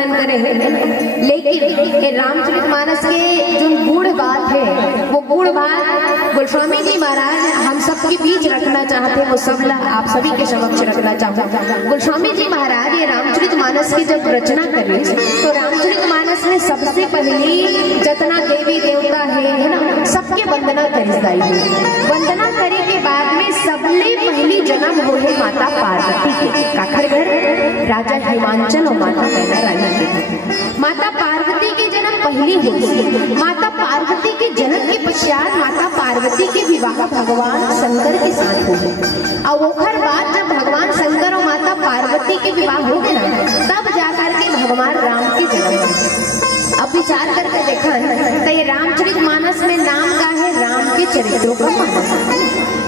लेकिन रामचरितमानस के जो गूढ़ बात है वो गूढ़ बात गोस्वामी जी महाराज हम सबके बीच रखना चाहते हैं, वो सब आप सभी के समक्ष रखना चाहते हैं। गोस्वामी जी महाराज ये रामचरितमानस की जब रचना करे तो रामचरितमानस में सबसे पहली जितना देवी देवता है ना सबके वंदना करी। वंदना करे के बाद में सबले पहली जन्म हो है माता पार्वती के काखर घर राजा हिमांचल और माता मैना रानी के। माता पार्वती के जन्म पहली हुई। माता पार्वती के जन्म के पश्चात माता पार्वती के विवाह भगवान शंकर के साथ हो गए। और ओखर बाद जब भगवान शंकर और माता पार्वती के विवाह हो गए ना तब जाकर के भगवान राम के जन्म। अब विचार करके देखा तो ये रामचरितमानस में नाम का है राम के चरित्रों का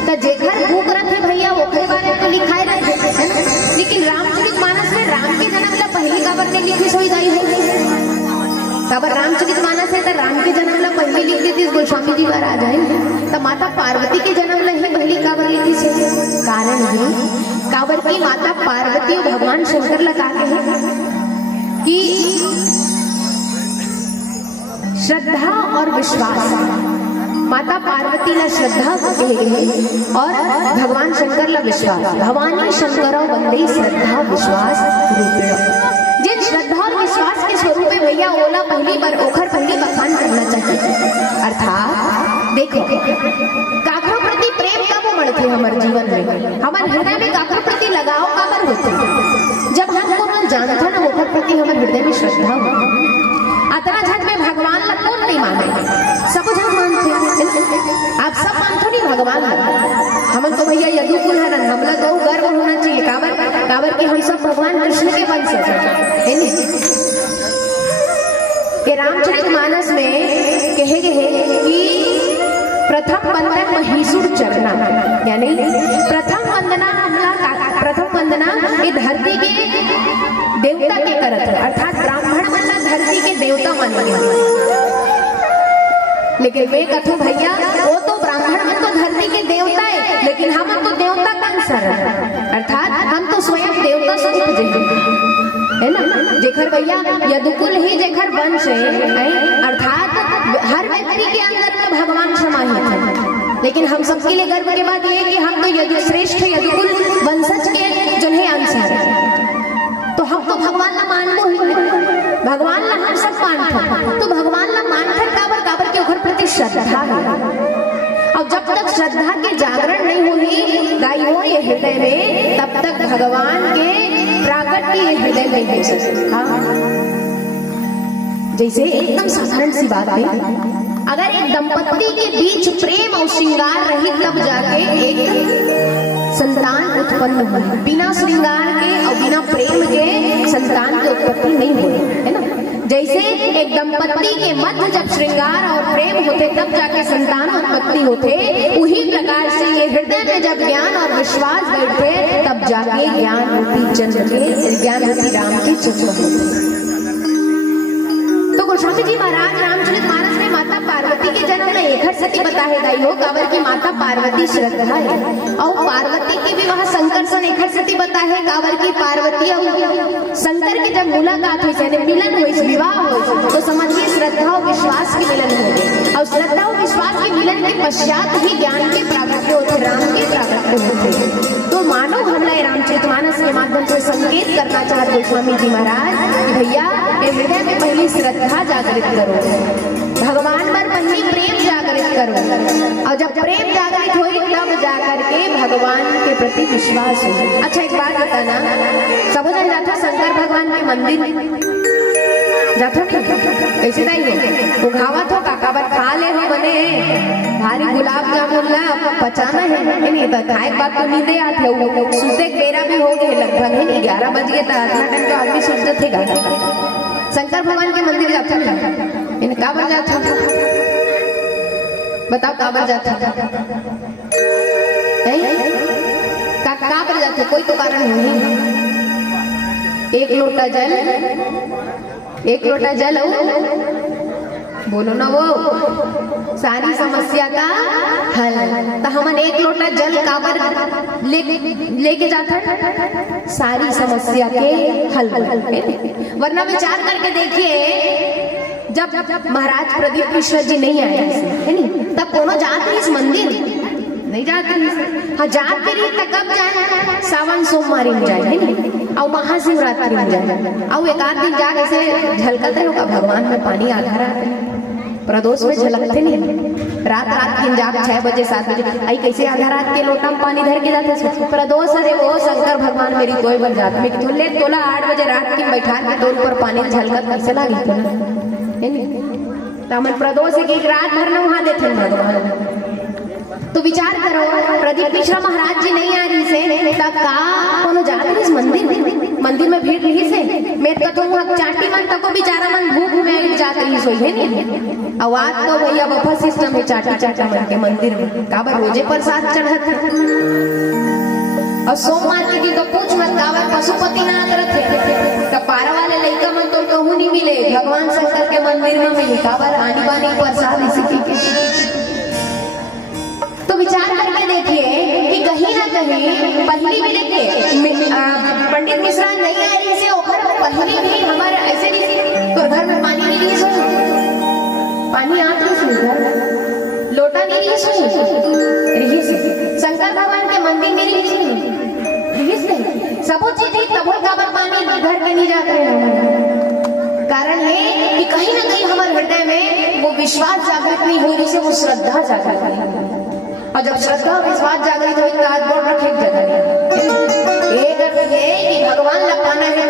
तो जेकर भूख रथ है भैया वो के बारे में तो लिखाए रहते है, लेकिन रामचरितमानस में राम के जन्म ला पहली काबर ने लिखी सोई दाई है। काबर रामचरितमानस है तो राम के जन्म ला पहली लिख दी थी गोस्वामी जी महाराज है, तो माता पार्वती के जन्म ला ही पहली काबर लिखी से कारण है काबर की माता पार्वती और भगवान शंकर लगा के है कि श्रद्धा और विश्वास। माता पार्वती ला श्रद्धा और भगवान शंकर ला विश्वास। भवानी शंकर वंदे श्रद्धा विश्वास रूपेण। जिन श्रद्धा और विश्वास के स्वरूप में भैया ओला पहली बार ओखर पहली बखान करना चाहिए। अर्थात देखो काखरो प्रति प्रेम कब बढ़ते हमारे जीवन में, हमारे हृदय में काखरो प्रति लगाव काबर होते जब हम कोनो जानता ना ओखर प्रति हमारे हृदय में श्रद्धा हो। अतना झट में भगवान ला कौन नहीं माने, सब जन मानते हैं। आप सब मानते नहीं भगवान ला। हम तो भैया यदुकुल हरन हमला तो गर्व होना चाहिए काबर कि हम सब भगवान कृष्ण के वंश है नहीं। ये रामचरितमानस में कहे गए कि प्रथम वंदन महिषुर चरना, यानी प्रथम वंदना ये धरती के देवता के करत है। अर्थात ब्राह्मण वाला धरती के देवता मान बने, लेकिन वे कथो भैया वो तो ब्राह्मण मन तो धरती के देवता है, लेकिन हम तो देवता का अंश है। अर्थात हम तो स्वयं देवता स्वरूप है ना। जेखर भैया यदुकुल ही जेखर वंश है, अर्थात हर व्यक्ति के अंदर में भगवान समाहित है। लेकिन हम सबके लिए गर्व के बात ये कि हम तो श्रेष्ठ यदुकुल वंशज के जो है अंश है, तो हम तो भगवान ला मानबो ही, भगवान ला हम सब मानते, तो भगवान ला मानते काबर के ओखर प्रति श्रद्धा है। अब जब तक श्रद्धा के जागरण नहीं हुई गाइयों ये हृदय में तब तक भगवान के प्राकट्य ये हृदय में हो सकते। जैसे एकदम साधारण सी बात है, अगर एक दंपत्ति के बीच प्रेम और श्रृंगार रही तब जाके एक संतान उत्पन्न हुई। बिना श्रृंगार के और बिना प्रेम के संतान की उत्पत्ति नहीं हुई है ना। जैसे एक दंपत्ति के मध्य जब श्रृंगार और प्रेम होते तब जाके संतान उत्पत्ति होते, उसी प्रकार से ये हृदय में जब ज्ञान और विश्वास बैठे तब जाके ज्ञान रूपी जन्म के ज्ञान रूपी राम के जन्म होते। तो गोस्वामी जी महाराज रामचरितमानस में माता पार्वती के जन्म में एक सती बता है दाई हो काबर की माता पार्वती श्रद्धा है। और पार्वती के विवाह शंकर से एक सती बता है काबर की पार्वती और शंकर के जब मुलाकात हुई मिलन हुई विवाह हुई तो समझिए श्रद्धा और विश्वास की मिलन हो गई। और श्रद्धा और विश्वास के मिलन के पश्चात ही ज्ञान के प्राकट्य होते, राम के प्राकट्य होते। तो मानो हमला रामचरितमानस के माध्यम से संकेत करना चाहते गोस्वामी जी महाराज भैया हृदय में पहली श्रद्धा जागृत करो, भगवान पर पहली प्रेम जागृत करो, और जब प्रेम जागृत हो तब जाकर के भगवान के प्रति विश्वास हो। अच्छा एक बात बताना, सब जन जाता शंकर भगवान के मंदिर जाता ऐसे नहीं हो वो घावत हो काबर खा ले हो बने भारी गुलाब जामुन ला पचाना है नहीं तो खाए बात तो नींदे आते हो सूते बेरा भी हो गए लगभग है 11 बज गए तो इतना टाइम तो आदमी सोचते थे गा शंकर भगवान के मंदिर जाते हैं इन काबर जाता बताओ काबर जाता काबर जाते कोई तो कारण नहीं। एक लोटा जल बोलो ना वो सारी समस्या का हल। तो हमन एक लोटा जल काबर लेके जाता है सारी समस्या के हल। वरना विचार करके देखिए, जब महाराज प्रदीप मिश्र जी नहीं आए है नी, तब कोनो जात रही इस मंदिर नहीं जाते रही। हाँ जाते रही तब कब जाए, सावन सोमवारी में जाए है नी, और महाशिवरात्रि में जाए, और एक आध दिन जाके ऐसे झलकते होगा भगवान में पानी आधा रात प्रदोष में झलकते नहीं। रात रात दिन जाग 6 बजे 7 बजे आई कैसे आधा रात के लोटा में पानी धर के जाते प्रदोष। अरे वो शंकर भगवान मेरी कोई बन जाता मैं तो ले तोला 8 बजे रात की बैठा के तोल पर पानी झलकत कैसे लागी तो हमन प्रदोष की रात भर न वहां देते भगवान। तो विचार करो प्रदीप मिश्रा महाराज जी नहीं आ रही से तब का कोनो जात रही मंदिर में भीड़ रही से मैं तो वहां चाटी मन तक को बेचारा मन भूख में जात रही सोई है नी। आवाज तो भैया बफा सिस्टम है चाटी चाटा मन के मंदिर में काबर रोजे प्रसाद चढ़त है। और सोमवार के दिन तो पूछ मत काबर पशुपति नाथ रखे तब पारा वाले लड़का मन तो कहूं नहीं मिले, भगवान शंकर के मंदिर में मिले काबर आनी बानी प्रसाद इसी के। तो विचार करके देखिए कि कहीं ना कहीं पहली भी देखिए पंडित मिश्रा नहीं आ रही से ओखर पहली भी हमारे ऐसे नहीं तो घर में पानी नहीं लिए सोई, पानी आप नहीं सुन घर लोटा नहीं लिए सोई रही से शंकर भगवान के मंदिर में रही से सबो चीज ही तबो काबर पानी घर के नहीं जाते हैं। कारण है कि कहीं ना कहीं हमारे हृदय में वो विश्वास जागृत नहीं हो रही से वो श्रद्धा जागृत नहीं। और जब श्रद्धा विश्वास जागृत हो तो आज बोल रखे जगह एक कि भगवान लगाना है